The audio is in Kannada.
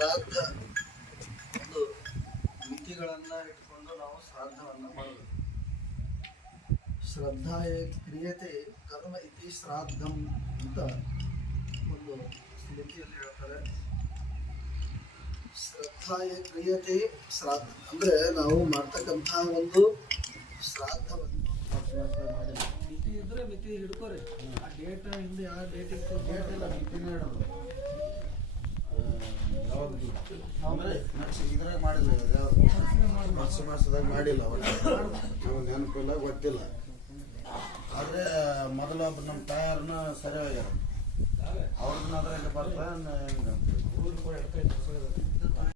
ಶ್ರಾದ್ದ ಒಂದು ಮಿತಿಗಳನ್ನು ಇಟ್ಕೊಂಡು ನಾವು ಶ್ರಾದ್ದವನ್ನು ಮಾಡಬೇಕು. ಶ್ರದ್ಧಾಯ ಕ್ರಿಯತೆ ಕರ್ಮ ಇತಿ ಶ್ರಾದ್ದಂ ಅಂತ ಒಂದು ಸ್ಮೃತಿಯಲ್ಲಿ ಹೇಳ್ತಾರೆ. ಶ್ರದ್ಧಾಯ ಕ್ರಿಯತೆ ಶ್ರಾದ್ದ ಅಂದರೆ ನಾವು ಮಾಡ್ತಕ್ಕಂಥ ಒಂದು ಶ್ರಾದ್ದವನ್ನು ಮಿತಿ ಇದ್ರೆ ಮಿತಿ ಹಿಡ್ಕೋರಿ. ಆ ಡೇಟ್ ಹಿಂದೆ ಯಾವ ಡೇಟ್ ಇತ್ತು ಡೇಟ್ ಎಲ್ಲ ಮಿತಿನೇ ಇಡೋದು. ಅಂದರೆ ಇದ್ರಾಗ ಮಾಡಿಲ್ಲ, ಮಾಸದಾಗ ಮಾಡಿಲ್ಲ, ನಾವು ನೆನಪಿಲ್ಲ, ಗೊತ್ತಿಲ್ಲ. ಆದರೆ ಮೊದಲ ನಮ್ಮ ತಾಯಾರನ್ನ ಸರಿ ಆಗ್ಯಾರ, ಅವ್ರನ್ನ ಅದ್ರಾಗ ಬರ್ತಾ